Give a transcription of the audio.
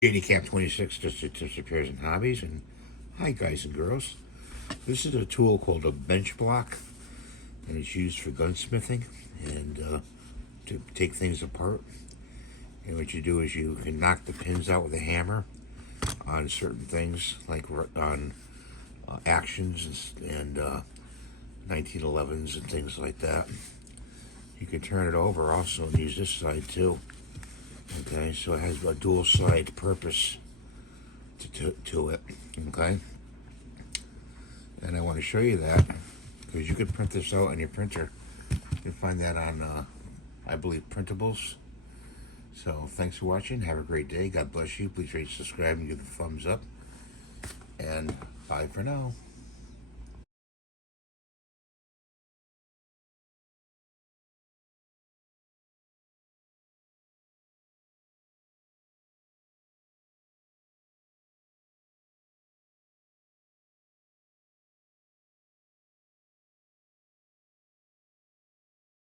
JDCap 26 disappears in hobbies. And hi, guys and girls. This is a tool called a bench block, and it's used for gunsmithing and to take things apart. And what you do is you can knock the pins out with a hammer on certain things, like on actions and 1911s and things like that. You can turn it over also and use this side too. Okay, so it has a dual side purpose to it. Okay, and I want to show you that because you could print this out on your printer. You can find that on, I believe, printables. So thanks for watching. Have a great day. God bless you. Please rate, subscribe, and give the thumbs up. And bye for now.